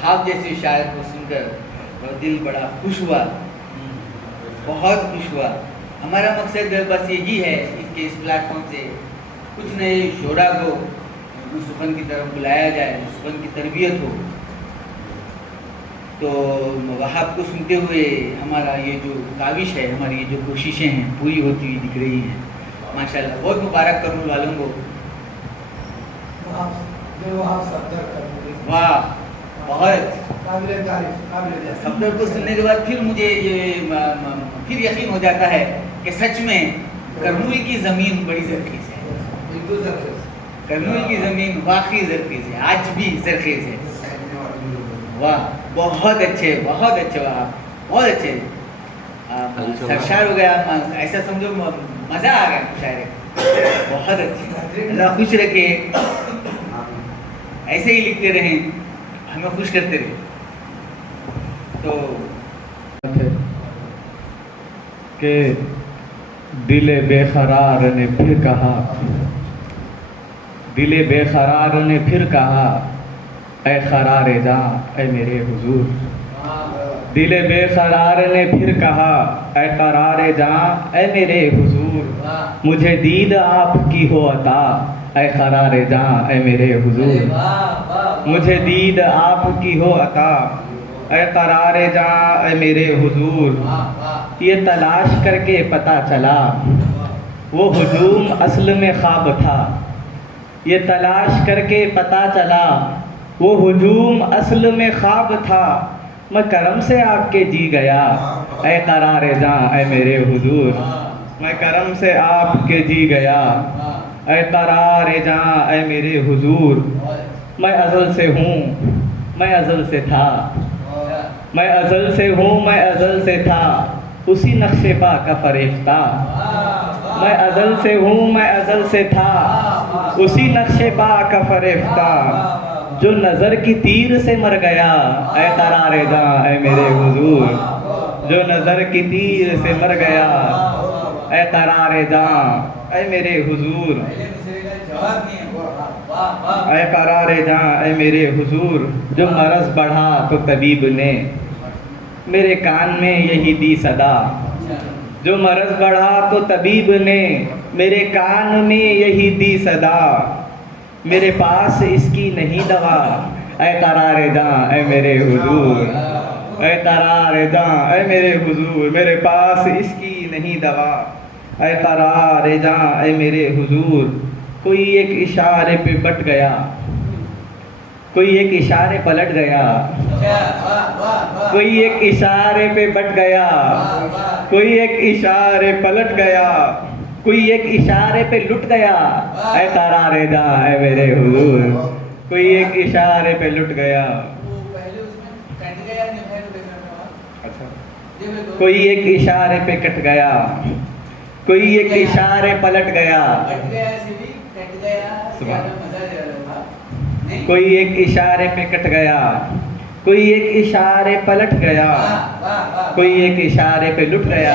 آپ جیسے شاعر کو سن کر دل بڑا خوش ہوا، بہت خوش ہوا۔ ہمارا مقصد بس یہی ہے کہ اس پلیٹ فارم سے کچھ نئے شعراء کو اس فن کی طرف بلایا جائے، اس فن کی تربیت ہو۔ تو وہاب کو سنتے ہوئے ہمارا یہ جو کاوش ہے، ہماری یہ جو کوششیں ہیں پوری ہوتی ہوئی دکھ رہی ہیں ماشاءاللہ۔ بہت مبارک کروں والوں کو۔ واہ، بہت صفدر کو سننے کے بعد پھر مجھے یہ پھر یقین ہو جاتا ہے کہ سچ میں کرنول کی زمین بڑی زرخیز ہے۔ کرنول کی زمین واقعی زرخیز ہے، آج بھی زرخیز ہے۔ واہ، بہت اچھے، بہت اچھے، واہ بہت اچھے۔ سرشار ہو گیا، ایسا سمجھو مزہ آ گیا شاعری، بہت اچھے۔ اللہ خوش رکھے، ایسے ہی لکھتے رہیں، ہمیں خوش کرتے رہے۔ تو کہ دل بے قرار نے پھر کہا، دل بے قرار نے پھر کہا، اے قرار جاں اے میرے حضور۔ دل بے قرار نے پھر کہا، اے قرار جاں اے میرے حضور۔ مجھے دید آپ کی ہو عطا، اے قرار جاں اے میرے حضور۔ مجھے دید آپ کی ہو عطا، اے قرار جاں اے میرے حضور۔ یہ تلاش کر کے پتہ چلا وہ ہجوم اصل میں خواب تھا۔ یہ تلاش کر کے پتہ چلا وہ ہجوم اصل میں خواب تھا۔ میں کرم سے آپ کے جی گیا، اے قرار جاں اے میرے حضور۔ میں کرم سے آپ کے جی گیا، اے قرار جاں اے میرے حضور۔ میں ازل سے ہوں، میں ازل سے تھا، میں ازل سے ہوں، میں ازل سے تھا، اسی نقش پا کا فریفتہ۔ میں ازل سے ہوں، میں ازل سے تھا، اسی نقش پا کا فریفتہ۔ جو نظر کی تیر سے مر گیا، اے قرار جاں اے میرے حضور۔ جو نظر کی تیر سے مر گیا، اے قرار جاں اے میرے حضور۔ اے قرار جاں اے میرے حضور۔ جو مرض بڑھا تو طبیب نے میرے کان میں یہی دی صدا۔ جو مرض بڑھا تو طبیب نے میرے کان میں یہی دی صدا۔ میرے پاس اس کی نہیں دوا، اے قرار جاں اے میرے حضور۔ اے قرار جاں اے میرے حضور، میرے پاس اس کی نہیں دوا، اے قرار جاں اے میرے حضور۔ کوئی ایک اشارے پہ بٹ گیا، کوئی ایک اشارے پلٹ گیا، کوئی ایک اشارے پہ بٹ گیا، کوئی ایک اشارے پلٹ گیا، کوئی ایک اشارے پہ لٹ گیا، اے قرار جاں اے میرے حضور۔ کوئی ایک اشارے پہ لٹ گیا، کوئی ایک اشارے پہ کٹ گیا، کوئی ایک اشارے پلٹ گیا، کوئی ایک اشارے پہ کٹ گیا، کوئی ایک اشارے پلٹ گیا، کوئی ایک اشارے پہ لٹ گیا،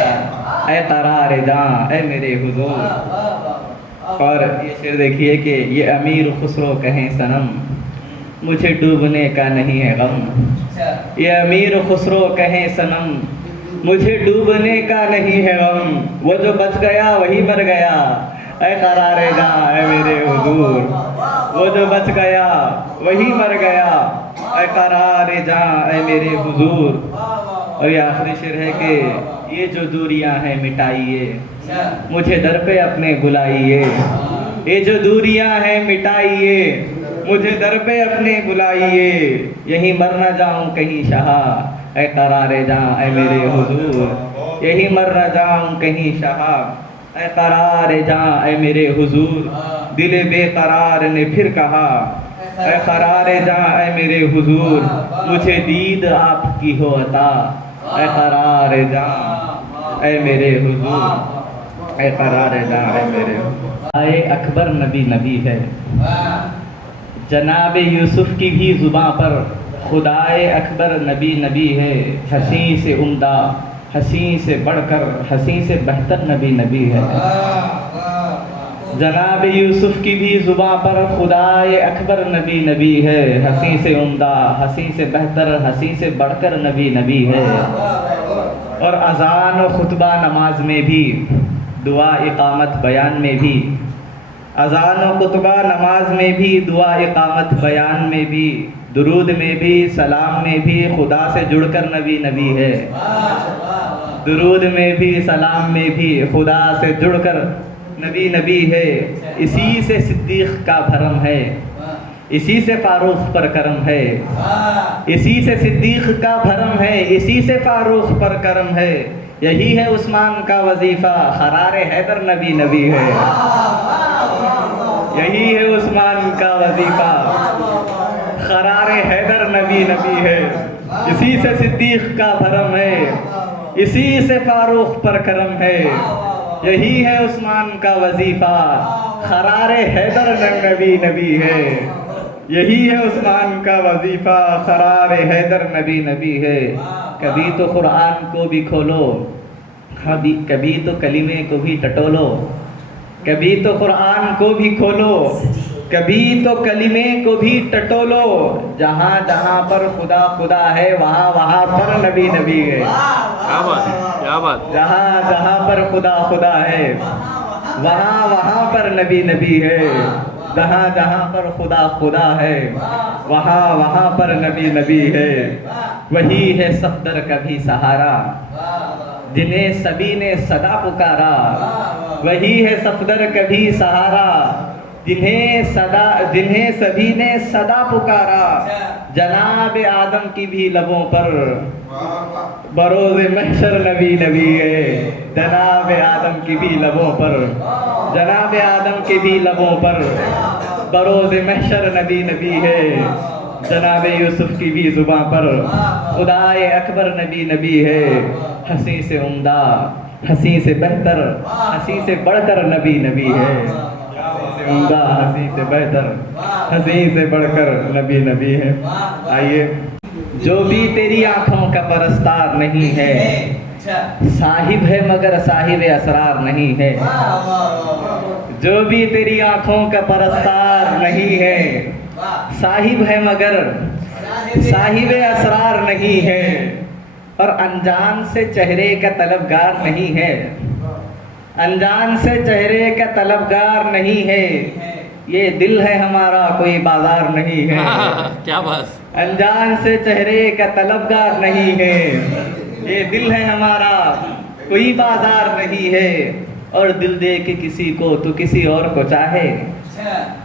اے قرار جاں اے میرے حضور۔ اور یہ شعر دیکھیے کہ یہ امیر خسرو کہیں صنم، مجھے ڈوبنے کا نہیں ہے غم۔ یہ امیر خسرو کہیں صنم، مجھے ڈوبنے کا نہیں ہے غم۔ وہ جو بچ گیا وہی مر گیا، اے قرار جاں اے میرے حضور۔ وہ جو بچ گیا وہی مر گیا، اے قرار جاں اے میرے حضور۔ اور یہ آخری شعر ہے کہ یہ جو دوریاں ہیں مٹائیے، مجھے در پہ اپنے بلائیے۔ یہ جو دوریاں ہیں مٹائیے، مجھے در پہ اپنے بلائیے۔ یہیں مر نہ جاؤں کہیں شہا، اے قرار جاں اے میرے حضور۔ یہیں مر نہ جاؤں کہیں شہا، اے قرار جاں اے میرے حضور۔ دل بے قرار نے پھر کہا، اے قرار جاں اے میرے حضور۔ مجھے دید آپ کی ہو عطا، اے قرار جاں اے میرے حضور۔ اے قرار جاں اے میرے حضور۔ آئے اکبر نبی نبی ہے، جناب یوسف کی بھی زباں پر خدائے اکبر نبی نبی ہے۔ حسین سے عمدہ، حسین سے بڑھ کر، حسین سے بہتر نبی نبی ہے۔ جناب یوسف کی بھی زباں پر خدائے اکبر نبی نبی ہے، ہنسی سے عمدہ، ہنسی سے بہتر، ہنسی سے بڑھ کر نبی نبی ہے۔ اور اذان و خطبہ نماز میں بھی، دعا اقامت بیان میں بھی، اذان و خطبہ نماز میں بھی، دعا اقامت بیان میں بھی، درود میں بھی، سلام میں بھی خدا سے جڑ کر نبی نبی ہے۔ درود میں بھی، سلام میں بھی خدا سے جڑ کر نبی نبی ہے۔ اسی سے صدیق کا بھرم ہے، اسی سے فاروق پر کرم ہے، اسی سے صدیق کا بھرم ہے، اسی سے فاروق پر کرم ہے۔ یہی ہے عثمان کا وظیفہ، قرار حیدر نبی نبی ہے۔ یہی ہے عثمان کا وظیفہ، قرار حیدر نبی نبی ہے۔ اسی سے صدیق کا بھرم ہے، اسی سے فاروق پر کرم ہے۔ یہی ہے عثمان کا وظیفہ، قرار حیدر نبی نبی ہے۔ یہی ہے عثمان کا وظیفہ، قرار حیدر نبی نبی ہے۔ کبھی تو قرآن کو بھی کھولو، کبھی تو کلمے کو بھی ٹٹولو، کبھی تو قرآن کو بھی کھولو، کبھی تو کلمے کو بھی ٹٹولو۔ جہاں جہاں پر خدا خدا ہے، وہاں وہاں پر نبی نبی ہے۔ کیا بات ہے، کیا بات۔ جہاں جہاں پر خدا خدا ہے، وہاں وہاں پر نبی نبی ہے۔ جہاں جہاں پر خدا خدا ہے، وہاں وہاں پر نبی نبی ہے۔ وہی ہے صفدر کا بھی سہارا، جنہیں سبھی نے صدا پکارا۔ وہی ہے صفدر کا بھی سہارا، جنہیں سبھی نے صدا پکارا۔ جناب آدم کی بھی لبوں پر بروز محشر نبی نبی ہے۔ جناب آدم کی بھی لبوں پر، جناب آدم کی بھی لبوں پر بروز محشر نبی نبی ہے۔ جناب یوسف کی بھی زباں پر خدائے اکبر نبی نبی ہے۔ ہنسی سے عمدہ، ہنسی سے بہتر، ہنسی سے بڑھ کر نبی نبی ہے۔ عمدہ، ہنسی سے بہتر، ہنسی سے بڑھ کر نبی نبی ہے۔ آئیے۔ جو بھی تیری آنکھوں کا پرستار نہیں ہے، صاحب ہے مگر صاحب اسرار نہیں ہے۔ جو بھی تیری آنکھوں کا پرستار نہیں ہے، صاحب ہے مگر صاحب اسرار نہیں ہے۔ اور انجان سے چہرے کا طلبگار نہیں ہے، انجان سے چہرے کا طلبگار نہیں ہے۔ یہ دل ہے ہمارا کوئی بازار نہیں ہے۔ کیا بات۔ انجان سے چہرے کا طلبگار نہیں ہے، یہ دل ہے ہمارا کوئی بازار نہیں ہے۔ اور دل دے کے کسی کو تو کسی اور کو چاہے،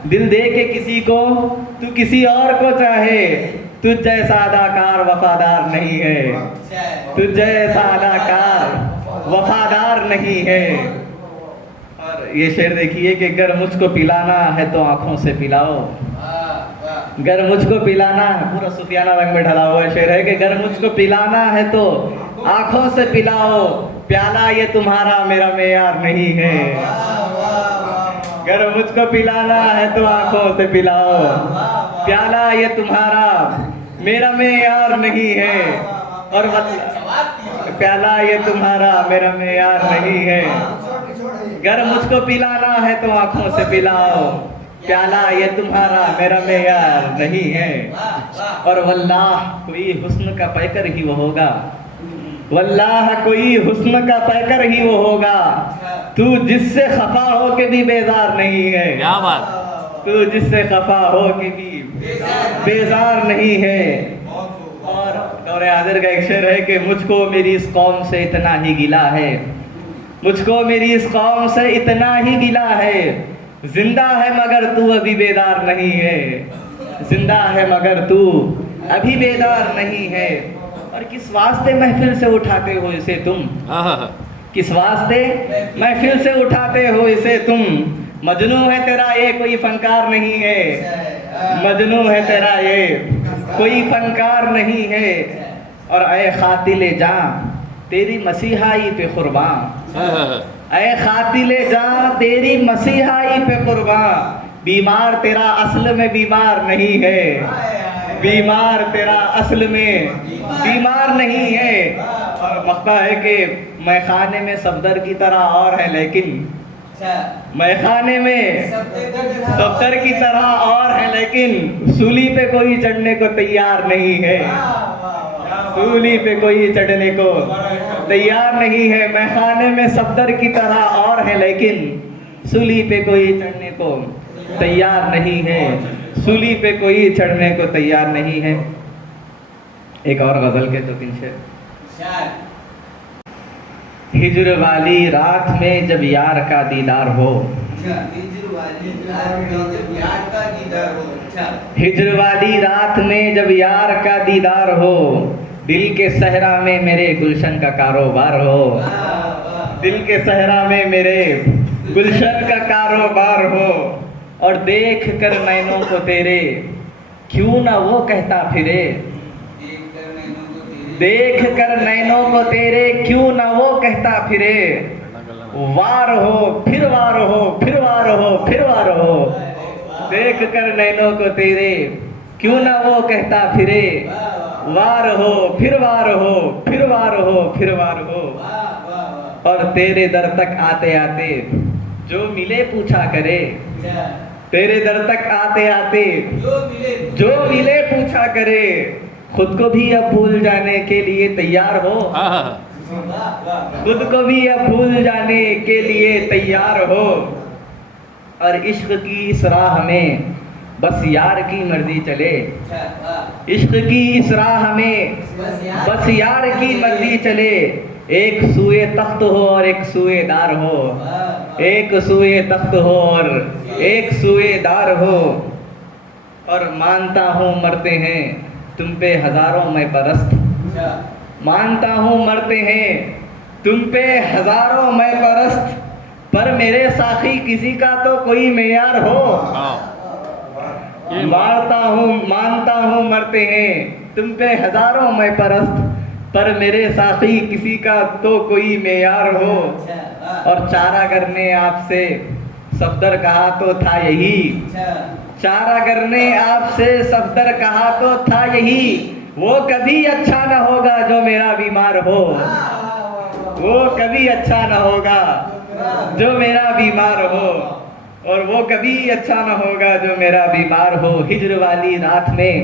دل دے کے کسی کو تو کسی اور کو چاہے۔ تجھ جیسا اداکار وفادار نہیں ہے، تجھ جیسا اداکار وفادار نہیں ہے۔ اور یہ شعر دیکھیے کہ گر مجھ کو پلانا ہے تو آنکھوں سے پلاؤ، گر مجھ کو پلانا ہے، پورا صوفیانہ رنگ میں ڈھلا ہوا شعر ہے کہ گر مجھ کو پلانا ہے تو آنکھوں سے پلاؤ، پیالہ یہ تمہارا میرا معیار نہیں ہے۔ گر مجھ کو پلانا ہے تو آنکھوں سے پلاؤ، پیالہ یہ تمہارا میرا معیار نہیں ہے۔ اور پیالہ یہ تمہارا میرا معیار نہیں ہے۔ گر مجھ کو پلانا ہے تو آنکھوں سے پلاؤ، پیالہ یہ تمہارا میرا معیار نہیں ہے۔ اور واللہ کوئی حسن کا پیکر ہی وہ ہوگا، واللہ کوئی حسن کا پیکر ہی وہ ہوگا، تو جس سے خفا ہو کے بھی بیزار نہیں ہے۔ کیا بات۔ تو جس سے خفا ہو کے بھی بیزار نہیں ہے۔ اور دور حاضر کا ایک شعر ہے کہ مجھ کو میری اس قوم سے اتنا ہی گلہ ہے، مجھ کو میری اس قوم سے اتنا ہی گلہ ہے، زندہ ہے مگر تو ابھی بیدار نہیں ہے، زندہ ہے مگر تو ابھی بیدار نہیں ہے۔ اور کس واسطے محفل سے اٹھاتے ہو اسے تم، کس واسطے محفل سے اٹھاتے ہو اسے تم، مجنوں ہے تیرا یہ کوئی فنکار نہیں ہے، مجنوں ہے تیرا یہ کوئی فنکار نہیں ہے۔ اور اے قاتل جاں تیری مسیحائی پہ قربان، اے قاتل جاں تیری مسیحائی پہ قربان، بیمار تیرا اصل میں بیمار نہیں ہے، بیمار تیرا اصل میں بیمار نہیں ہے۔ اور مقطع ہے کہ میں خانے میں صفدر کی طرح اور ہے لیکن میں خانے میں صفدر کی طرح اور ہے لیکن سولی پہ کوئی چڑھنے کو تیار نہیں ہے. سولی پہ کوئی چڑھنے کو تیار نہیں ہے. میں خانے میں صفدر کی طرح اور ہے لیکن سولی پہ کوئی چڑھنے کو تیار نہیں ہے. سولی پہ کوئی چڑھنے کو تیار نہیں ہے. ایک اور غزل کے تو 3 شعر. ہجر والی رات میں جب یار کا دیدار ہو, ہجر والی رات میں جب یار کا دیدار ہو, دل کے صحرا میں میرے گلشن کا کاروبار ہو, دل کے صحرا میں میرے گلشن کا کاروبار ہو, اور دیکھ کر نینوں کو تیرے کیوں نہ وہ کہتا پھرے, دیکھ کر نینوں کو تیرے کیوں نہ وہ کہتا پھرے, وار ہو پھر وار ہو پھر وار ہو پھر وار ہو, دیکھ کر نینوں کو تیرے کیوں نہ وہ کہتا پھرے, وار ہو پھر وار ہو پھر وار ہو پھر وار ہو, اور تیرے در تک آتے آتے جو ملے پوچھا کرے, تیرے در تک آتے آتے جو ملے پوچھا کرے, خود کو بھی اب بھول جانے کے لیے تیار ہو, خود کو بھی اب بھول جانے کے لیے تیار ہو, اور عشق کی اس راہ میں بس یار کی مرضی چلے, عشق کی اس راہ میں بس یار کی مرضی چلے, ایک سوئے تخت ہو اور ایک سوئے دار ہو, ایک سوئے تخت ہو اور ایک سوئے دار ہو, اور مانتا ہوں مرتے ہیں تم پہ ہزاروں میں پرست, مانتا ہوں مرتے ہیں تم پہ ہزاروں میں پرست, پر میرے ساقی کسی کا تو کوئی معیار ہو, مانتا ہوں مرتے ہیں تم پہ ہزاروں میں پرست, پر میرے ساقی کسی کا تو کوئی معیار ہو, اور چارہ کرنے آپ سے صفدر کہا تو تھا یہی, چارہ کرنے آپ سے صفدر کہا تو تھا یہی, وہ کبھی اچھا نہ ہوگا جو میرا بیمار ہو, وہ کبھی اچھا نہ ہوگا جو میرا بیمار ہو, اور وہ کبھی اچھا نہ ہوگا جو میرا بیمار ہو. ہجر والی رات میں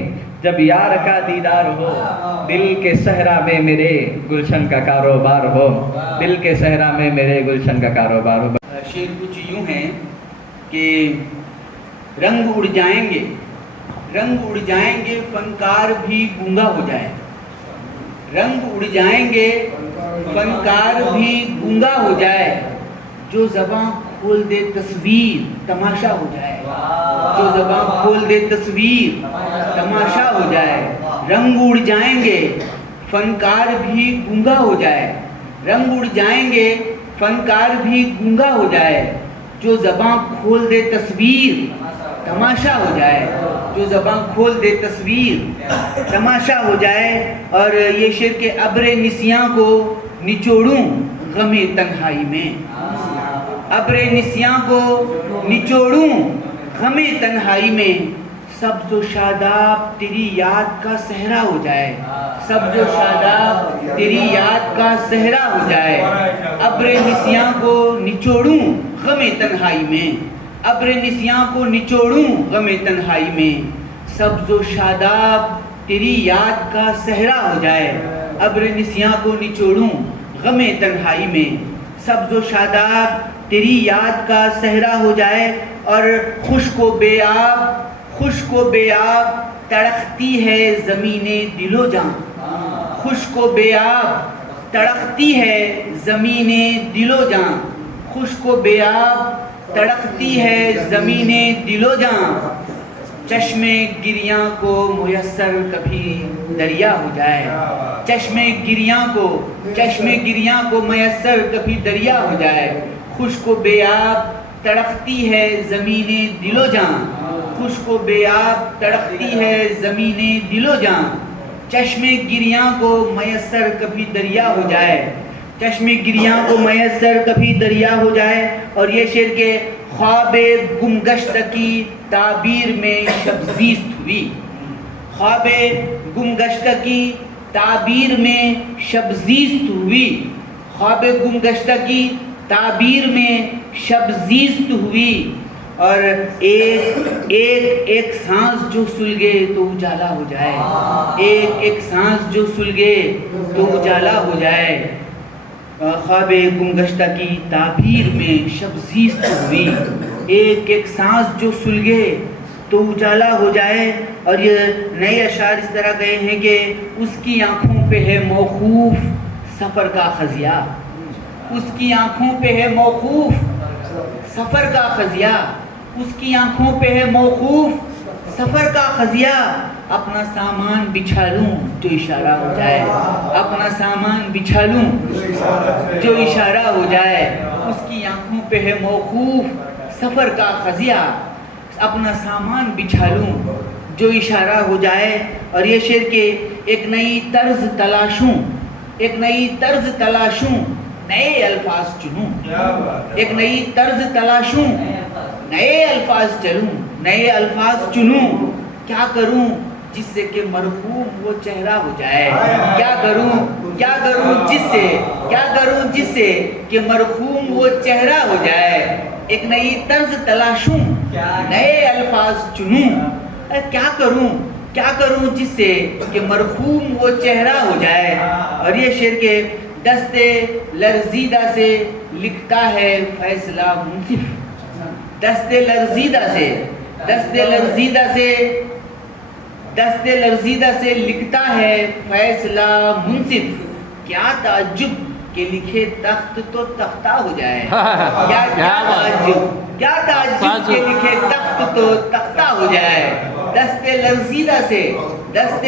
جب یار کا دیدار ہو, دل کے صحرا میں میرے گلشن کا کاروبار ہو, دل کے صحرا میں میرے گلشن کا کاروبار ہو. شعر کچھ یوں ہیں کہ رنگ اڑ جائیں گے, رنگ اڑ جائیں گے فنکار بھی گونگا ہو جائے, رنگ اڑ جائیں گے فنکار بھی گونگا ہو جائے, جو زباں کھول دے تصویر تماشا ہو جائے, جو زباں کھول دے تصویر تماشا ہو جائے, رنگ اڑ جائیں گے فنکار بھی گونگا ہو جائے, رنگ اڑ جائیں گے فنکار بھی گونگا ہو جائے, جو زباں کھول دے تصویر تماشا ہو جائے, جو زباں کھول دے تصویر تماشا ہو جائے. اور یہ شعر کے ابر نسیاں کو نچوڑوں غم تنہائی میں, ابر نسیاں کو نچوڑوں غم تنہائی میں, سبز و شاداب تیری یاد کا صحرا ہو جائے, سبز و شاداب تیری یاد کا صحرا ہو جائے, ابر نسیاں کو نچوڑوں غم تنہائی میں, ابر نسیاں کو نچوڑوں غم تنہائی میں, سبز و شاداب تیری یاد کا صحرا ہو جائے, ابر نسیاں کو نچوڑوں غم تنہائی میں, سبز و شاداب تیری یاد کا صحرا ہو جائے, اور خشک و بے آب, خشک و بے آب تڑکتی ہے زمین دل و جاں, خشک و بے آب تڑکتی ہے زمین دل و جاں, خشک و بے آب تڑکتی ہے زمین دل و جاں, چشم گریاں کو میسر کبھی دریا ہو جائے, چشم گریاں کو میسر کبھی دریا ہو جائے, خشک و بے آب تڑکتی ہے زمین دل و جاں, خشک و بے آب تڑکتی ہے زمین دل و جاں, چشم گریاں کو میسر کبھی دریا ہو جائے, چشم گریاں کو میسر کبھی دریا ہو جائے. اور یہ شعر کے خواب گمگشت کی تعبیر میں شب زیست ہوئی, خواب گمگشت کی تعبیر میں شب زیست ہوئی, خواب گمگشت کی تعبیر میں شب زیست ہوئی اور ایک سانس جو سلگے تو اجالا ہو جائے، ایک سانس جو سلگے تو اجالا ہو جائے. خواب گمگشتہ کی تعبیر میں شب زیست ہوئی، ایک سانس جو سلگے تو اجالا ہو جائے. اور یہ نئے اشعار اس طرح گئے ہیں کہ اس کی آنکھوں پہ ہے موقوف سفر کا خزیہ، اس کی آنکھوں پہ ہے موقوف سفر کا خزیہ، اس کی آنکھوں پہ ہے موقوف سفر کا خزیہ. اپنا سامان بچھا لوں جو اشارہ ہو جائے، اپنا سامان بچھا لوں جو اشارہ ہو جائے. اس کی آنکھوں پہ ہے موقوف سفر کا خزیہ، اپنا سامان بچھا لوں جو اشارہ ہو جائے. اور یہ شعر کے ایک نئی طرز تلاشوں، ایک نئی طرز تلاشوں، نئے الفاظ چنوں، ایک نئی طرز تلاشوں، نئے الفاظ چلوں، نئے الفاظ چنوں. کیا کروں جس سے کہ مرحوم وہ چہرہ ہو جائے، کیا کروں جس سے کہ مرحوم وہ چہرہ ہو جائے. ایک نئی طرز تلاشوں، نئے الفاظ چنوں. کیا کروں جس سے کہ مرحوم وہ چہرہ ہو جائے. اور یہ شعر کے دستے لرزیدہ سے لکھتا ہے فیصلہ منصف، دستے لرزیدہ سے لکھتا ہے فیصلہ منصف. کیا تعجب کہ لکھے تخت تو تختہ ہو جائے، کیا تعجب کہ لکھے تخت تو تختہ ہو جائے. دستے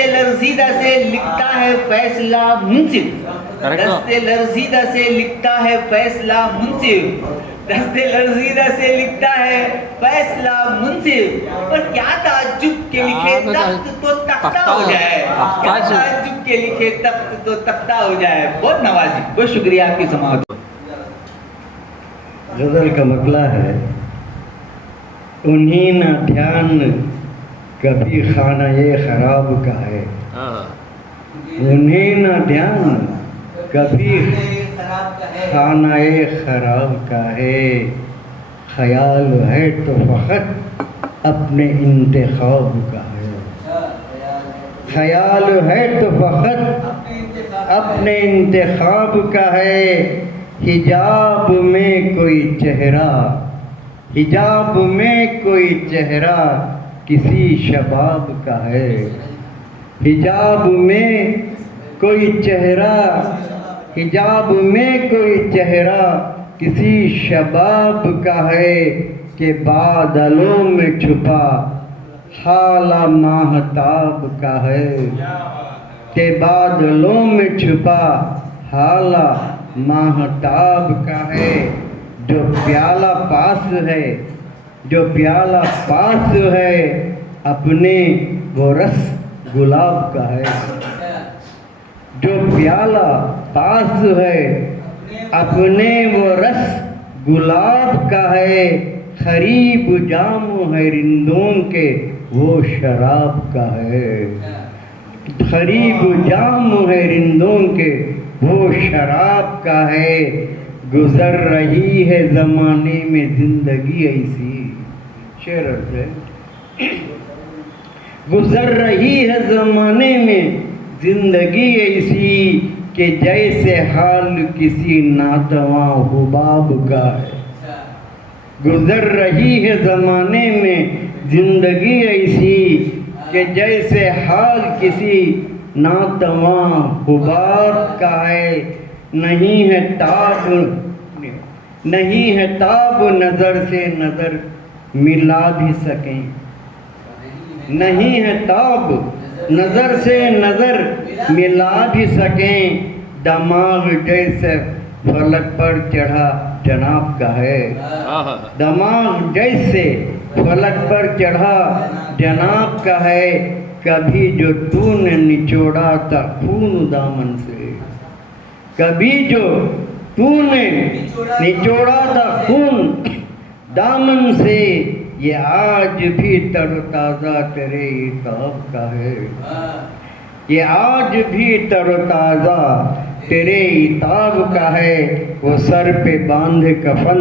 لرزیدہ سے لکھتا ہے فیصلہ منصف، دستے لرزیدہ سے لکھتا ہے فیصلہ منصف، دستے لرزیدہ سے لکھتا ہے فیصلہ منصف. اور کیا تعجب کہ لکھے تخت تو تختہ ہو جائے، کیا تعجب کہ لکھے تخت تو تختہ ہو جائے. بہت نوازی، بہت شکریہ آپ کی سماعت. غزل کا مطلع ہے انہیں نہ دھیان کبھی خانہ خراب کا ہے، انہیں نہ دھیان کبھی خانہ خراب کا ہے. خیال ہے تو فقط اپنے انتخاب کا ہے، خیال ہے تو فقط اپنے انتخاب کا ہے. حجاب میں کوئی چہرہ کسی شباب کا ہے، حجاب میں کوئی چہرہ کسی شباب کا ہے. کہ بادلوں میں چھپا حالہ ماہتاب کا ہے، کہ بادلوں میں چھپا حالہ ماہتاب کا ہے. جو پیالہ پاس ہے اپنے وہ رس گلاب کا ہے، جو پیالہ پاس ہے اپنے وہ رس گلاب کا ہے. خریب جام ہے رندوں کے وہ شراب کا ہے، خریب جام ہے رندوں کے وہ شراب کا ہے. گزر رہی ہے زمانے میں زندگی ایسی، شعر ہے گزر رہی ہے زمانے میں زندگی ایسی کہ جیسے حال کسی ناتواں حباب کا ہے. گزر رہی ہے زمانے میں زندگی ایسی کہ جیسے حال کسی ناتواں حباب کا ہے. نہیں ہے تاب نظر سے نظر ملا بھی سکیں، نہیں ہے تاب نظر سے نظر ملا بھی سکیں. دماغ جیسے فلک پر چڑھا جناب کا ہے، دماغ جیسے فلک پر چڑھا جناب کا ہے. کبھی جو تو نے نچوڑا تھا خون دامن سے، کبھی جو تو نے نچوڑا تھا خون دامن سے، یہ آج بھی تر تازہ تیرے عتاب کا ہے، یہ آج بھی تر تازہ تیرے عتاب کا ہے. وہ سر پہ باندھ کفن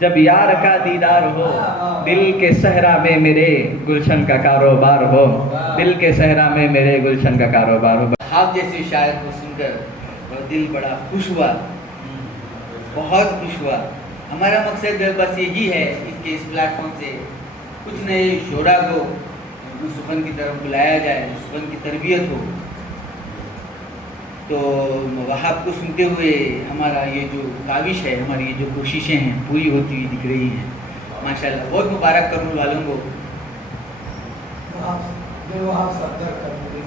جب یار کا دیدار ہو دل کے صحرا میں میرے گلشن کا کاروبار ہو دل کے صحرا میں میرے گلشن کا کاروبار ہو. آپ جیسے شاعر کو سن کر دل بڑا خوش ہوا, بہت خوش ہوا. ہمارا مقصد بس یہی ہے کہ اس پلیٹ فارم سے کچھ نئے شعراء کو سخن کی طرف بلایا جائے, سخن کی تربیت ہو. تو وہاب کو سنتے ہوئے ہمارا یہ جو کاوش ہے, ہماری یہ جو کوششیں ہیں پوری ہوتی ہوئی دکھ رہی ہیں. ماشاءاللہ بہت مبارک کرنے والوں کو.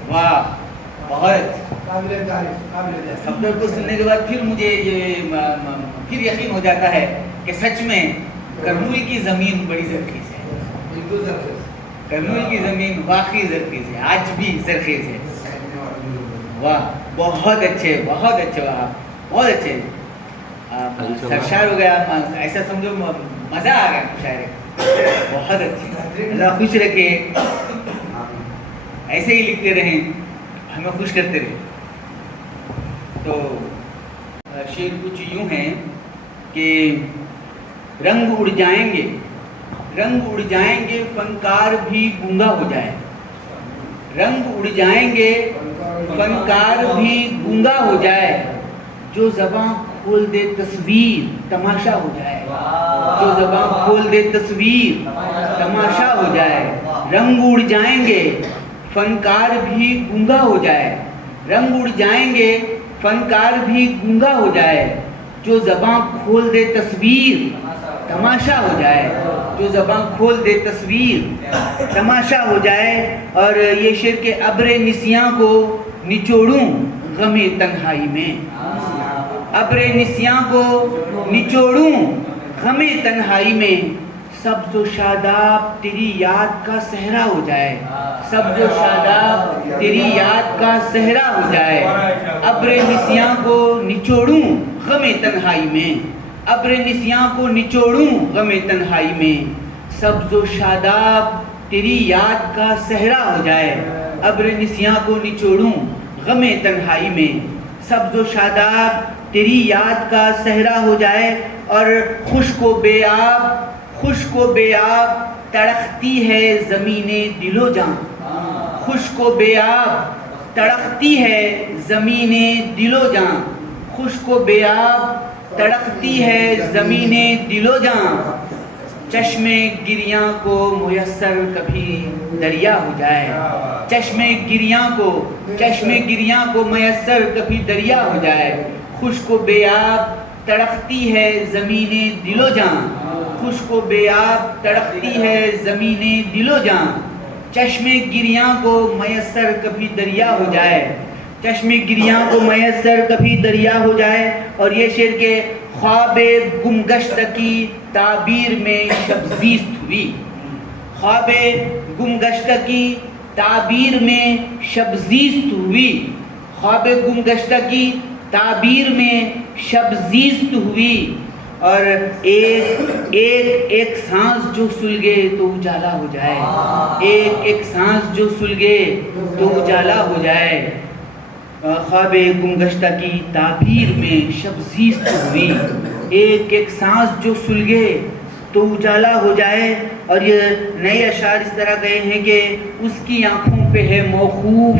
واہ, بہت صفدر کو سننے کے بعد پھر مجھے یہ پھر یقین ہو جاتا ہے کہ سچ میں کرنول کی زمین بڑی زرخیز ہے. کرنول کی زمین واقعی زرخیز ہے, آج بھی زرخیز ہے. واہ, بہت اچھے, بہت اچھے, بہت اچھے. سرشار ہو گیا, ایسا سمجھو مزہ آ گیا شاعری. بہت اچھے, اللہ خوش رکھے, ایسے ہی لکھتے رہیں, ہمیں خوش کرتے رہے. تو شعر کچھ یوں ہیں کہ رنگ اڑ جائیں گے, رنگ اڑ جائیں گے, فنکار بھی گونگا ہو جائے. رنگ اڑ جائیں گے, فنکار بھی گونگا ہو جائے. جو زباں کھول دے تصویر تماشا ہو جائے. جو زباں کھول دے تصویر تماشا ہو جائے. رنگ اڑ جائیں گے, فنکار بھی گونگا ہو جائے. رنگ اڑ جائیں گے, فنکار بھی گونگا ہو جائے. جو زباں کھول دے تصویر تماشا ہو جائے. جو زباں کھول دے تصویر تماشا ہو جائے. اور یہ شعر کے ابر نسیاں کو نچوڑوں غم تنہائی میں. ابر نسیاں کو نچوڑوں غم تنہائی میں. سبز و شاداب تیری یاد کا صحرا ہو جائے. سبز و شاداب تیری یاد کا صحرا ہو جائے. ابر نسیاں کو نچوڑوں غم تنہائی میں. ابر نسیاں کو نچوڑوں غم تنہائی میں. سبز و شاداب تیری یاد کا صحرا ہو جائے. ابر نسیاں کو نچوڑوں غم تنہائی میں. سبز و شاداب تیری یاد کا صحرا ہو جائے. اور خشک و بے آب, خشک و بے آب تڑکتی ہے زمین دل و جاں. خشک و بے آب تڑکتی ہے زمین دل و جاں. خشک و بے آب تڑکتی ہے زمین دل و جاں. چشم گریاں کو میسر کبھی دریا ہو جائے. چشم گریاں کو, چشم گریاں کو میسر کبھی دریا ہو جائے. خشک و بے آب تڑکتی ہے زمین دل و جاں. خشک و بے آب تڑکتی ہے زمین دل و جاں. چشم گریاں کو میسر کبھی دریا ہو جائے. چشم گریاں کو میسر کبھی دریا ہو جائے. اور یہ شعر کے خواب گمگشت کی تعبیر میں شبزیست ہوئی. خواب گمگشت کی تعبیر میں شبزیست ہوئی. خواب گمگشت کی تعبیر میں شبزیست ہوئی. اور ایک ایک ایک سانس جو سلگے تو اجالا ہو جائے. ایک ایک سانس جو سلگے تو اجالا ہو جائے. خواب گمگشتہ کی تعبیر میں شبزیست ہوئی. ایک ایک سانس جو سلگے تو اجالا ہو جائے. اور یہ نئے اشعار اس طرح گئے ہیں کہ اس کی آنکھوں پہ ہے موقوف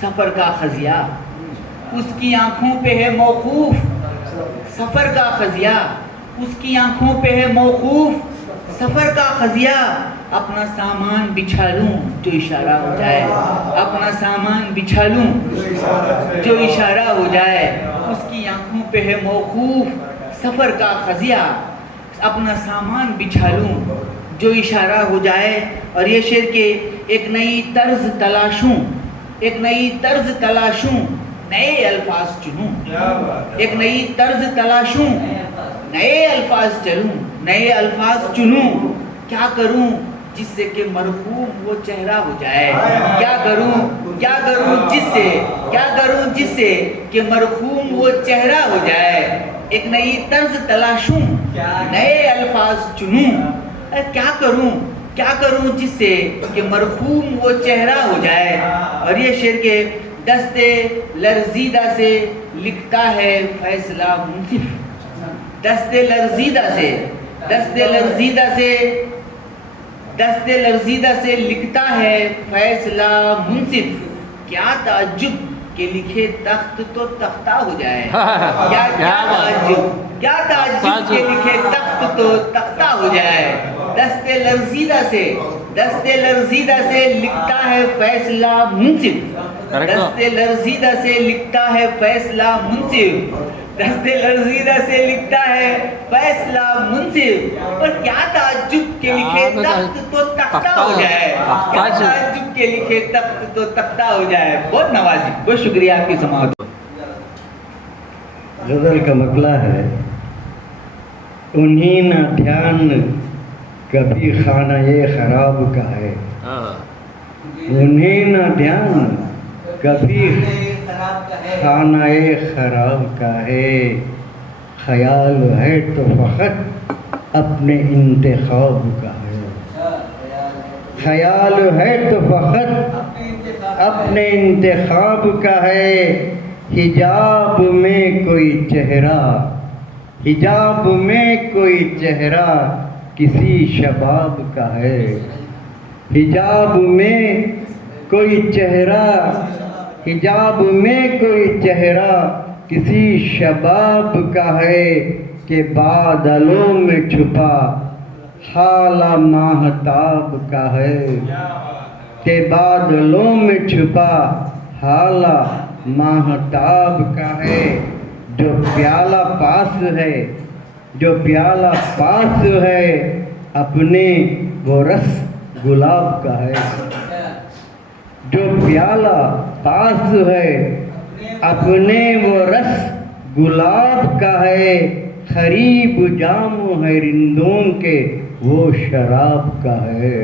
سفر کا خزیہ. اس کی آنکھوں پہ ہے موقوف سفر کا خزیہ. اس کی آنکھوں پہ ہے موقوف سفر کا خزیہ. اپنا سامان بچھا لوں جو اشارہ ہو جائے. اپنا سامان بچھا لوں جو اشارہ ہو جائے. اس کی آنکھوں پہ ہے موقوف سفر کا خزیہ. اپنا سامان بچھا لوں جو اشارہ ہو جائے. اور یہ شعر کے ایک نئی طرز تلاشوں, ایک نئی طرز تلاشوں, نئے الفاظ چنوں. ایک نئی طرز تلاشوں, نئے الفاظ چلوں, نئے الفاظ چنوں. کیا کروں جس سے کہ مرحوم وہ چہرہ ہو جائے. کیا کروں, کیا کروں جس سے, کیا کروں جس سے کہ مرحوم وہ چہرہ ہو جائے. ایک نئی طرز تلاشوں, نئے الفاظ چنوں. کیا کروں, کیا کروں جس سے کہ مرحوم وہ چہرہ ہو جائے. اور یہ شعر کے دستے لرزیدہ سے لکھتا ہے فیصلہ منصف. دستے لرزیدہ سے دست لرزیدہ سے لکھتا ہے فیصلہ منصف. کیا تعجب کہ لکھے تخت تو تختہ ہو جائے. کیا تعجب کہ لکھے تخت تو تختہ ہو جائے. دست لرزیدہ سے لکھتا ہے فیصلہ منصف. دست لرزیدہ سے لکھتا ہے فیصلہ منصف. دست لرزیدہ سے لکھتا ہے فیصلہ منصف. اور کیا تعجب کہ لکھے تخت تو تختہ ہو جائے. کیا تعجب کہ لکھے تخت تو تختہ ہو جائے. بہت نوازی, بہت شکریہ آپ کی سماعت. غزل کا مطلع ہے انہیں نہ دھیان کبھی خانہ خراب کا ہے. انہیں نہ دھیان کبھی خانہ خراب کا ہے. خیال ہے تو فقط اپنے انتخاب کا ہے. خیال ہے تو فقط اپنے انتخاب کا ہے. حجاب میں کوئی چہرہ کسی شباب کا ہے. حجاب میں کوئی چہرہ کسی شباب کا ہے. کہ بادلوں میں چھپا حالہ ماہتاب کا ہے. کہ بادلوں میں چھپا حالہ ماہتاب کا ہے. جو پیالہ پاس ہے اپنے وہ رس گلاب کا ہے. جو پیالہ پاس ہے اپنے وہ رس گلاب کا ہے. خریب جام ہے رندوں کے وہ شراب کا ہے.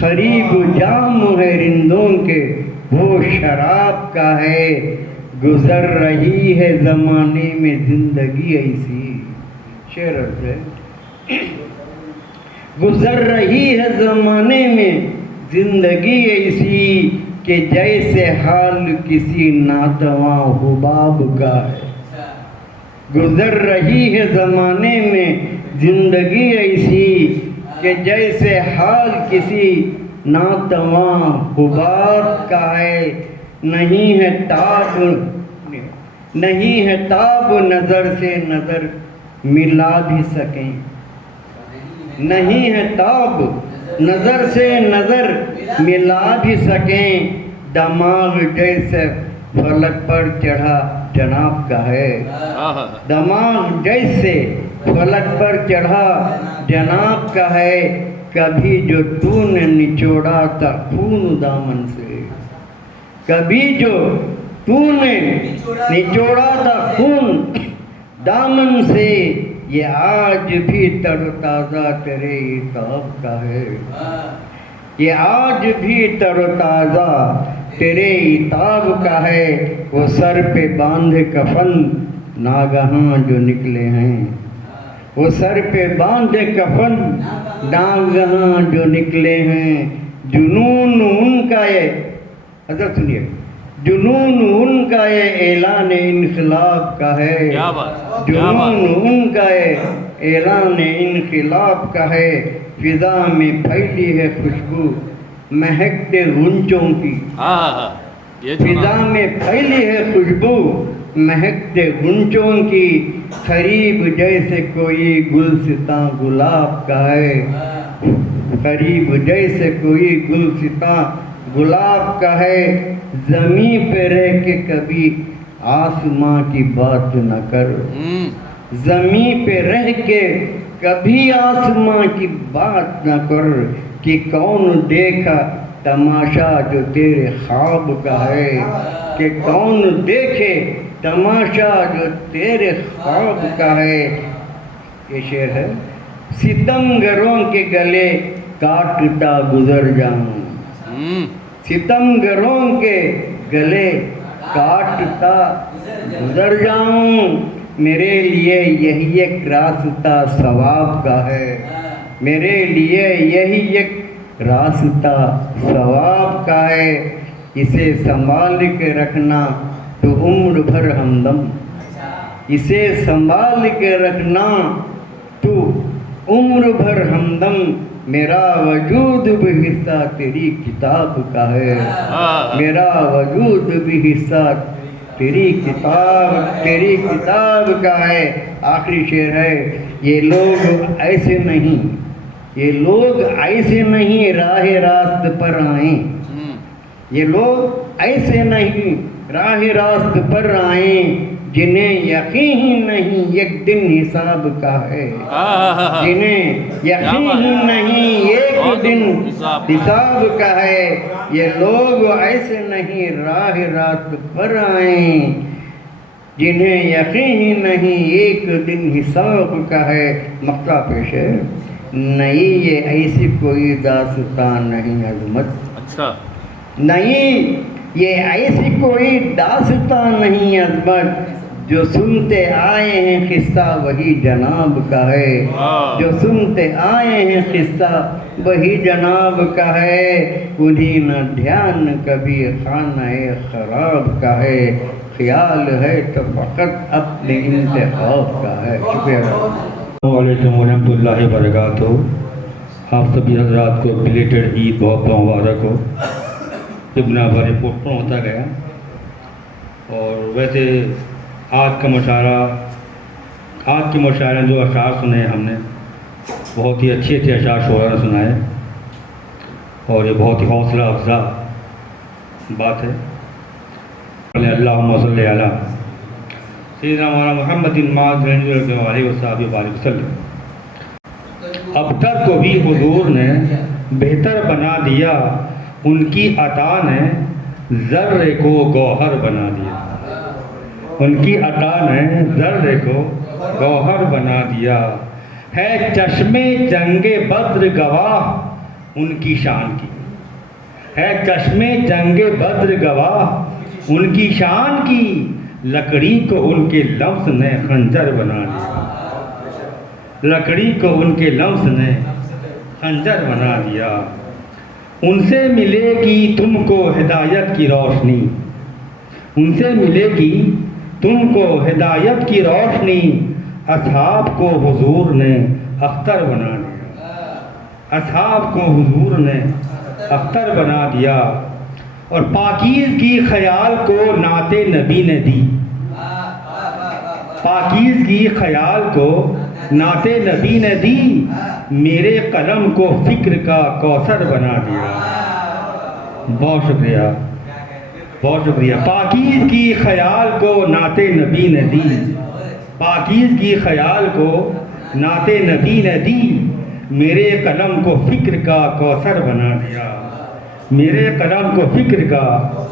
خریب جام ہے رندوں کے وہ شراب کا ہے. گزر رہی ہے زمانے میں زندگی ایسی. شعر ہے گزر رہی ہے زمانے میں زندگی ایسی کہ جیسے حال کسی ناتواں حباب کا ہے. گزر رہی ہے زمانے میں زندگی ایسی کہ جیسے حال کسی ناتواں حباب کا ہے. نہیں ہے تاب نظر سے نظر ملا بھی سکیں. نہیں ہے تاب نظر سے نظر ملا بھی سکیں. دماغ جیسے فلک پر چڑھا جناب کا ہے. دماغ جیسے فلک پر چڑھا جناب کا ہے. کبھی جو تو نے نچوڑا تھا خون دامن سے. کبھی جو تو نے نچوڑا تھا خون دامن سے. یہ آج بھی تر تازہ تیرے عتاب کا ہے. یہ آج بھی تر تازہ تیرے عتاب کا ہے. وہ سر پہ باندھے کفن ناگہاں جو نکلے ہیں. وہ سر پہ باندھے کفن ناگہاں جو نکلے ہیں. جنون ان کا یہ حضرت سنیے جنون ان کا یہ اعلان انقلاب کا ہے. جنون ان کا یہ اعلان انقلاب کا ہے. فضا میں پھیلی ہے خوشبو مہکتے غنچوں کی. فضا میں پھیلی ہے خوشبو مہکتے غنچوں کی. قریب جیسے کوئی گلستاں گلاب کا ہے. قریب جیسے کوئی گلستاں گلاب کا ہے. زمین پہ رہ کے کبھی آسماں کی بات نہ کر. زمین پہ رہ کے کبھی آسماں کی بات نہ کر. کہ کون دیکھا تماشا جو تیرے خواب کا ہے. کہ کون دیکھے تماشا جو تیرے خواب کا ہے. یہ شعر ہے. ستمگروں کے گلے کاٹتا گزر جاؤں. ستمگروں کے گلے کاٹتا گزر جاؤں. میرے لیے یہی ایک راستہ ثواب کا ہے. میرے لیے یہی ایک راستہ ثواب کا ہے. اسے سنبھال کے رکھنا تو عمر بھر ہمدم. اسے سنبھال کے رکھنا تو عمر بھر ہمدم میرا وجود بھی حصہ تیری کتاب کا ہے، میرا وجود بھی حصہ تیری کتاب کا ہے۔ آخری شعر ہے، یہ لوگ ایسے نہیں راہ راست پر آئیں، یہ لوگ ایسے نہیں راہ راست پر آئیں، جنہیں یقین ہی نہیں ایک دن حساب کا ہے، جنہیں یقین ہی نہیں ایک دن حساب کا ہے۔ یہ لوگ ایسے نہیں راہ راست پر آئیں، جنہیں یقین ہی نہیں ایک دن حساب کا ہے۔ مقطع پیش ہے، نہیں یہ ایسی کوئی داستان نہیں عظمت، اچھا نہیں یہ ایسی کوئی داستان نہیں عظمت، جو سنتے آئے ہیں قصہ وہی جناب کا ہے، جو سنتے آئے ہیں قصہ وہی جناب کا ہے، انہیں نہ دھیان کبھی خانہ خراب کا ہے، خیال ہے تو فقط اپنے انتخاب کا ہے۔ شکریہ۔ السلام علیکم ورحمۃ اللہ وبرکاتہ۔ آپ سبھی حضرات کو بلیٹڈ عید بہت بہت مبارک ہو۔ ابن بھرے پوسٹوں ہوتا گیا، اور ویسے آج کے مشاعرے جو اشعار سنے ہم نے، بہت ہی اچھے اشعار شعراء نے سنائے، اور یہ بہت ہی حوصلہ افزا بات ہے۔ اللہم صلی علی سیدنا مولانا محمد علیہ وسلم۔ ابتر کو بھی حضور نے بہتر بنا دیا، ان کی عطا نے ذرے کو گوہر بنا دیا، ان کی عطا نے ذرے کو گوہر بنا دیا، ہے چشمے جنگ بدر گواہ ان کی شان کی، ہے چشمے جنگ بدر گواہ ان کی شان کی، لکڑی کو ان کے لفظ نے خنجر بنا دیا، لکڑی کو ان کے لفظ نے خنجر بنا دیا۔ ان سے ملے گی تم کو ہدایت کی روشنی، ان سے ملے گی تم کو ہدایت کی روشنی، اصحاب کو حضور نے اختر بنا دیا، اصحاب کو حضور نے اختر بنا دیا، اور پاکیزگی خیال کو نعت نبی نے دی، پاکیزگی خیال کو نعت نبی نے دی، میرے قلم کو فکر کا کوثر بنا دیا۔ بہت شکریہ، بہت شکریہ۔ پاکیزگی خیال کو نعت نبی نے دی، پاکیزگی خیال کو نعت نبی نے دی، میرے قلم کو فکر کا کوثر بنا دیا، میرے قلم کو فکر کا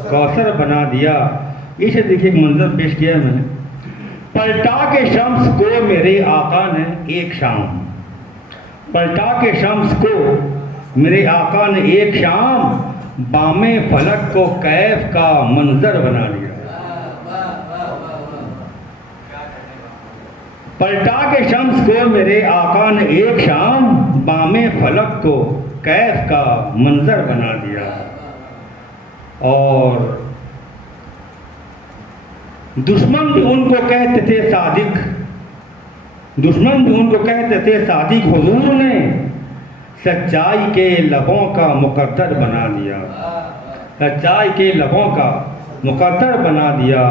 کوثر بنا دیا۔ اسے دیکھیے ایک منظر پیش کیا ہے میں نے، پلٹا کے شمس کو میرے آقا نے ایک شام، پلٹا کے شمس کو میرے آقا نے ایک شام، بام فلک کو کیف کا منظر بنا دیا، پلٹا کے شمس کو میرے آقا نے ایک شام، بام فلک کو کیف کا منظر بنا دیا۔ اور دشمن بھی ان کو کہتے تھے صادق، دشمن بھی ان کو کہتے تھے صادق، حضور نے سچائی کے لبوں کا مقدر بنا دیا، سچائی کے لبوں کا مقدر بنا دیا۔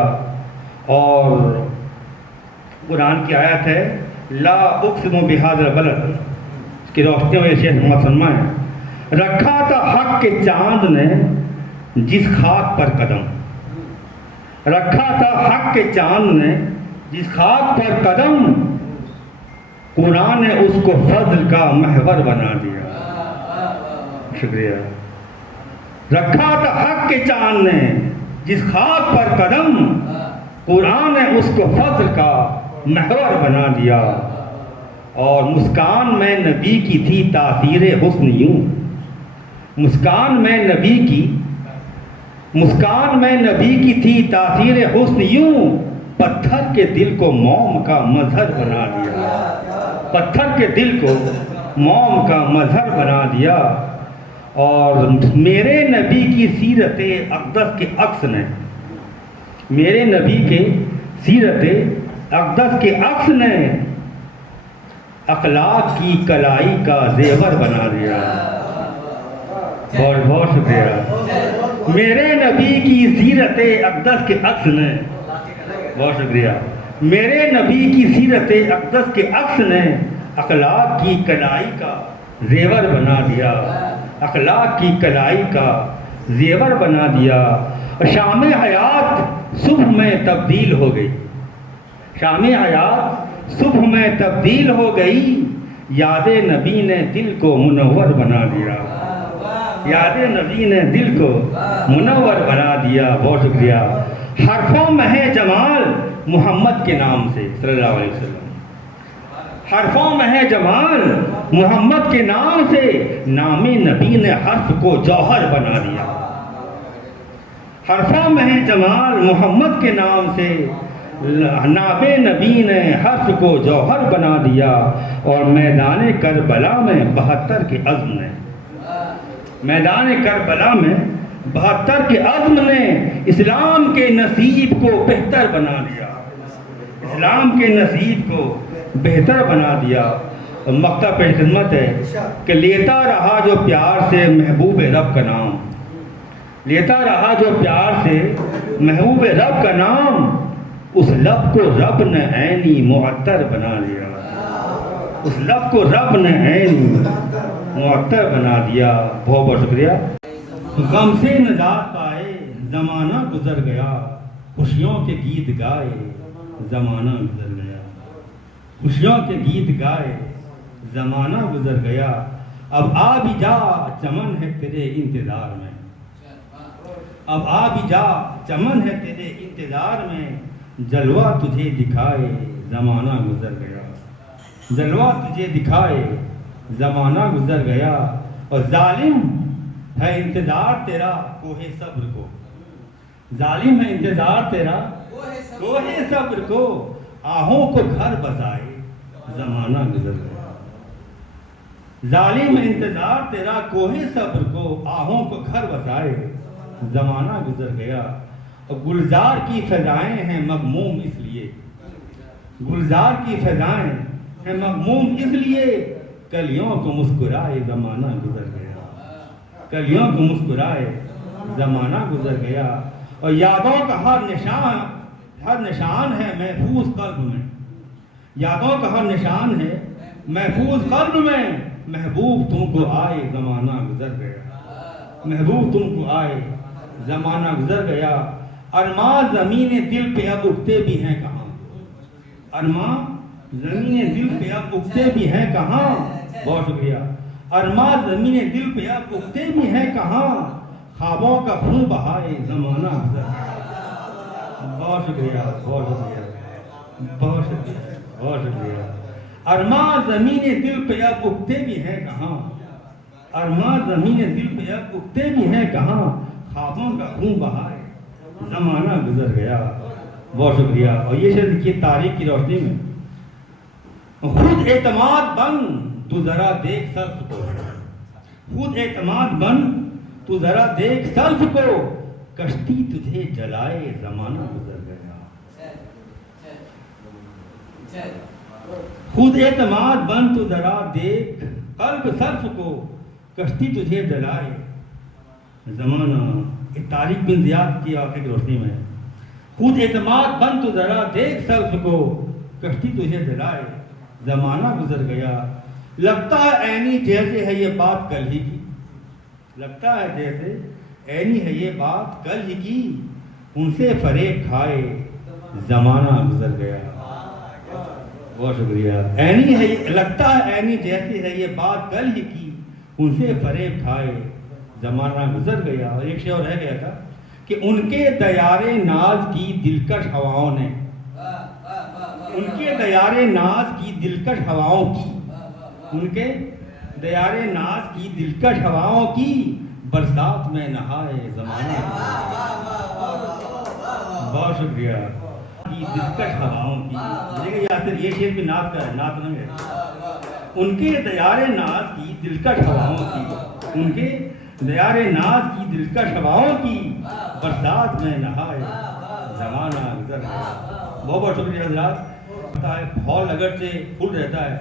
اور قرآن کی آیت ہے، لا اقسم بہذا البلد، اس کی روشنی میں شیخ محمد فرمائیں، رکھا تھا حق کے چاند نے جس خاک پر قدم، رکھا تھا حق کے چاند نے جس خاک پر قدم، قرآن نے اس کو فضل کا محور بنا دیا۔ شکریہ۔ رکھا تھا حق کے چاند نے جس خاک پر قدم، قرآن نے اس کو فضل کا محور بنا دیا۔ اور مسکان میں نبی کی تھی تاثیر حسن یوں، مسکان میں نبی کی، مسکان میں نبی کی تھی تاثیر حسن یوں، پتھر کے دل کو موم کا مظہر بنا دیا، پتھر کے دل کو موم کا مظہر بنا دیا۔ اور میرے نبی کی سیرت اقدس کے عکس نے، میرے نبی کے سیرت اقدس کے عکس نے اخلاق کی کلائی کا زیور بنا دیا. بہت بہت شکریہ. میرے نبی کی سیرت اقدس کے عکس نے، بہت شکریہ، میرے نبی کی سیرت اقدس کے عکس نے اخلاق کی کلائی کا زیور بنا دیا. اخلاق کی کلائی کا زیور بنا دیا. شام حیات صبح میں تبدیل ہو گئی. شام حیات صبح میں تبدیل ہو گئی. یاد نبی نے دل کو منور بنا دیا. یاد نبی نے دل کو منور بنا دیا. بہت شکریہ. حرفوں میں ہے جمال محمد کے نام سے صلی اللہ علیہ وسلم. حرفوں میں ہے جمال محمد کے نام سے. نام نبی نے حرف کو جوہر بنا دیا. حرفوں میں ہے جمال محمد کے نام سے. نام نبی نے حرف کو جوہر بنا دیا. اور میدان کربلا میں 72 کے عزم نے، میدان کربلا میں 72 کے عزم نے اسلام کے نصیب کو بہتر بنا دیا. اسلام کے نصیب کو بہتر بنا دیا. مقطع پیش خدمت ہے کہ لیتا رہا جو پیار سے محبوب رب کا نام. لیتا رہا جو پیار سے محبوب رب کا نام. اس لب کو رب نے عینی معطر بنا دیا. اس لب کو رب نے عینی معطر بنا دیا. بہت بہت شکریہ. غم سے نجات پائے زمانہ گزر گیا. خوشیوں کے گیت گائے زمانہ گزر گیا. خوشیوں کے گیت گائے زمانہ گزر گیا. اب آ بھی جا چمن ہے تیرے انتظار میں. اب آ بھی جا چمن ہے تیرے انتظار میں. جلوہ تجھے دکھائے زمانہ گزر گیا. جلوہ تجھے دکھائے زمانہ گزر گیا. اور ظالم ہے انتظار تیرا کوہ صبر کو. ظالم ہے انتظار تیرا کوہ صبر کو. آہوں کو گھر بسائے زمانہ گزر گیا. ظالم ہے انتظار تیرا کوہ صبر کو. آہوں کو گھر بسائے زمانہ گزر گیا. اور گلزار کی فضائیں ہیں مغموم اس لیے. گلزار کی فضائیں ہیں مغموم اس لیے. کلیوں کو مسکرائے زمانہ گزر گیا. کلیوں کو مسکرائے زمانہ گزر گیا. اور یادوں کا ہر نشان ہے محفوظ قلب میں. یادوں کا ہر نشان ہے محفوظ قلب میں. محبوب تم کو آئے زمانہ گزر گیا. محبوب تم کو آئے زمانہ گزر گیا. ارمان زمین دل پہ اب اٹھتے بھی ہیں کہاں. ارمان زمین دل پہ اب اٹھتے بھی ہیں کہاں. بہت شکریہ. ارمان زمین دل پہ اب اٹھتے بھی ہیں کہاں. خوابوں کا خون بہائے زمانہ گزر گیا. بہت شکریہ. بہت شکریہ. بہت شکریہ. بہت شکریہ. ارمان زمین دل پہ اب اٹھتے بھی ہیں کہاں. ارمان زمین دل پہ اب اٹھتے بھی ہیں کہاں. خوابوں کا خون بہائے زمانہ گزر گیا. بہت شکریہ. اور یہ شعر لکھی تاریخ کی روشنی میں. خود اعتماد بن تو ذرا دیکھ سلف کو. خود اعتماد بن تو ذرا دیکھ سلف کو. کشتی تجھے جلائے زمانہ گزر گیا. خود اعتماد بن تو ذرا دیکھ قلب سلف کو. کشتی تجھے جلائے زمانہ. طارق بن زیاد کی واقعے کی روشنی میں. خود اعتماد بن تو ذرا دیکھ سلف کو. کشتی تجھے جلائے زمانہ گزر گیا. لگتا ہے عینی جیسے ہے یہ بات کل ہی کی. لگتا ہے جیسے عینی ہے یہ بات کل ہی کی. ان سے فریب کھائے زمانہ گزر گیا. بہت شکریہ. عینی ہے لگتا ہے عینی جیسے ہے یہ بات کل ہی کی. ان سے فریب کھائے زمانہ گزر گیا. اور ایک شعر رہ گیا تھا کہ ان کے دیار ناز کی دلکش ہواؤں نے. ان کے دیار ناز کی دلکش ہواؤں کی. ان کے دیار ناز کی دلکش ہواؤں کی. برسات میں نہائے زمانہ. بہت شکریہ. کی دلکش ہواؤں کی. دیکھیں یاسر یہ شعر بھی نعت کا ہے, نعت نہیں ہے. ان کے دیار ناز کی دلکش ہواؤں کی. ان کے دیار ناز کی دلکش ہواؤں کی. برسات میں نہائے زمانہ گزر گیا. بہت بہت شکریہ حضرات. ہال اگرچہ فل رہتا ہے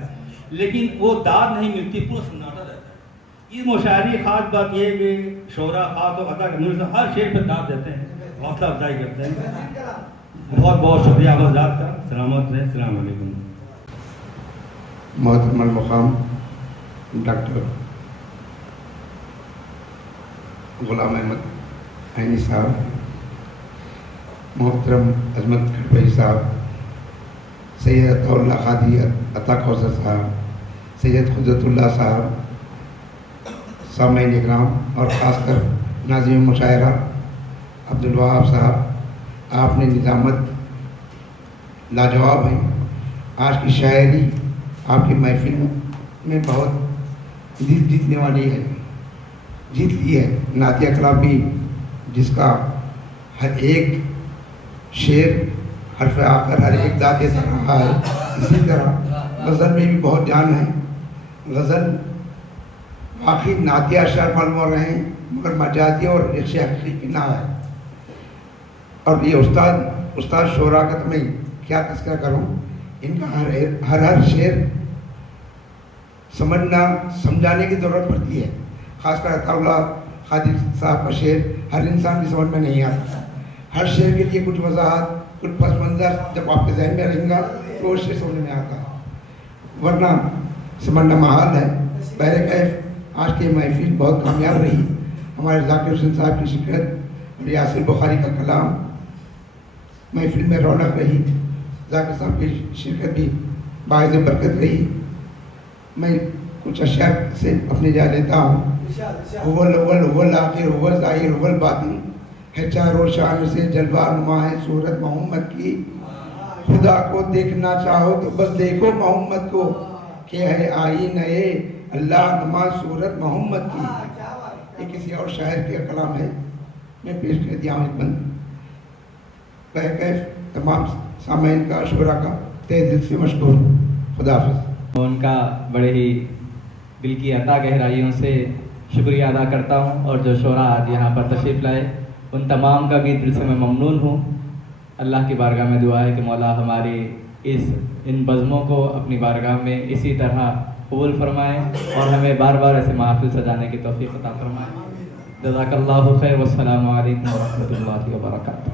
لیکن وہ داد نہیں ملتی، پورا سناٹا رہتا ہے۔ یہ مشاعری خاص بات یہ ہے کہ شعرا خاص و عطا کے ہر شعر پہ داد دیتے ہیں، حوصلہ افزائی کرتے ہیں۔ بہت بہت شکریہ آپ حضرات کا، سلامت رہیں، السلام علیکم۔ محترم المقام ڈاکٹر غلام احمد عینی صاحب، محترم عظمت کھڑپئی صاحب، سید عطا اللہ قادری عطا کوثر صاحب، سید قدرت اللہ صاحب، سامعین اکرام اور خاص کر ناظرین مشاعرہ عبدالوہاب صاحب، آپ نے نظامت لاجواب ہیں۔ آج کی شاعری آپ کی محفل میں بہت دل جیتنے والی ہے، جیت لی ہے۔ نعتیہ کلام بھی جس کا ہر ایک شعر حرف آخر ہر ایک داد دیتا رہا ہے، اسی طرح غزل میں بھی بہت جان ہے۔ غزل باقی نعتیہ اشعار معلوم ہو رہے ہیں مگر مجازی اور رقص حقیقی کی نہ ہے۔ اور یہ استاد شعراء کا تو میں کیا تذکرہ کروں، ان کا ہر شعر سمجھنا سمجھانے کی ضرورت پڑتی ہے۔ خاص کر عطا اللہ قادری صاحب کا شعر ہر انسان کی سمجھ میں نہیں آتا۔ ہر شعر کے لیے کچھ وضاحت، کچھ پس منظر جب آپ کے ذہن میں رہیں گا تو وہ شعر سمجھ میں آتا ہے، ورنہ سمجھنا محال ہے۔ بہرکیف آج کی محفل بہت کامیاب رہی۔ ہمارے ذاکر حسین صاحب کی شرکت اور یاسر بخاری کا کلام محفل میں رونق رہی۔ ذاکر صاحب کی شرکت بھی باعث برکت رہی۔ میں کچھ اشعار سے اپنی جا لیتا ہوں۔ اول اول اول آخر اول ظاہر اول باطن ہے، چاروں شان سے جلوہ نما ہے صورت محمد کی۔ خدا کو دیکھنا چاہو تو بس دیکھو محمد کو، کہ ہے آئینہ اللہ نما صورت محمد کی۔ یہ کسی اور شاعر کا کلام ہے، میں پیش کر دیا ہوں ایک بند۔ بہرکیف تمام سامعین کا، شعراء کا تہ دل سے مشکور۔ خدا حافظ۔ ان کا بڑے ہی دل کی عطا گہرائیوں سے شکریہ ادا کرتا ہوں، اور جو شعراء آج یہاں پر تشریف لائے ان تمام کا بھی دل سے میں ممنون ہوں۔ اللہ کی بارگاہ میں دعا ہے کہ مولا ہماری ان بزموں کو اپنی بارگاہ میں اسی طرح قبول فرمائیں اور ہمیں بار بار ایسے محافل سجانے کی توفیق عطا فرمائیں۔ جزاک اللہ خیر، والسلام علیکم ورحمۃ اللہ وبرکاتہ۔